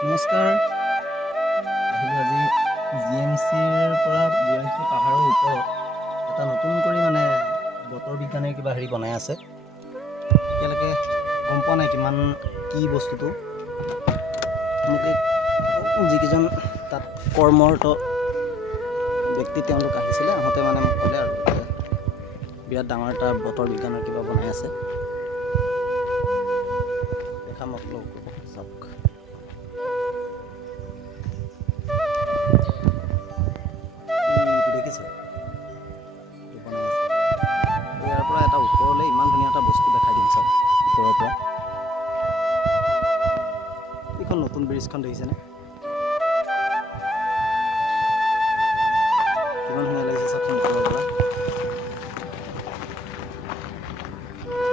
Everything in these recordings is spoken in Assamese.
নমস্কাৰ। আহিলোঁ আজি GMCৰ পৰা GMC পাহাৰৰ ওপৰত এটা নতুন কৰি বতৰ বিজ্ঞানে কিবা হেৰি বনাই আছে। এতিয়ালৈকে গম পোৱা নাই কিমান কি বস্তুটো। মোক যিকেইজন তাত কৰ্মৰত ব্যক্তি তেওঁলোক আহিছিলে, আহোঁতে মোক ক'লে আৰু বিৰাট ডাঙৰ এটা বতৰ বিজ্ঞানৰ কিবা বনাই আছে। দেখাম আপোনালোকক, চাওক। দেখিছে বনাই আছে। ইয়াৰ পৰা এটা ওপৰলৈ ইমান ধুনীয়া এটা বস্তু দেখাই দিম, চাওক। ওপৰৰ পৰা এইখন নতুন ব্ৰিজখন দেখিছেনে? কিমান ধুনীয়া লাগিছে চাওকচোন ওপৰৰ পৰা।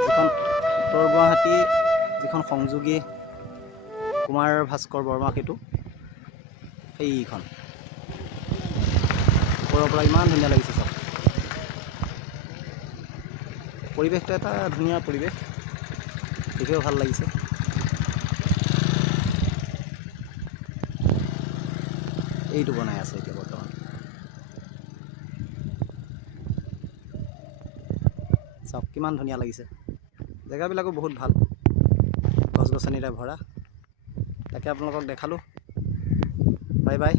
যিখন উত্তৰ গুৱাহাটী যিখন সংযোগী কুমাৰ ভাস্কৰ বৰ্মা সেতু, সেইখন ওপৰৰ পৰা ইমান ধুনীয়া লাগিছে চাওক। পৰিৱেশটো এটা ধুনীয়া পৰিৱেশ, দেখিও ভাল লাগিছে। এইটো বনাই আছে এতিয়া বৰ্তমান। চাওক কিমান ধুনীয়া লাগিছে। জেগাবিলাকো বহুত ভাল, গছ গছনিৰে ভৰা। তাকে আপোনালোকক দেখালোঁ। Bye bye.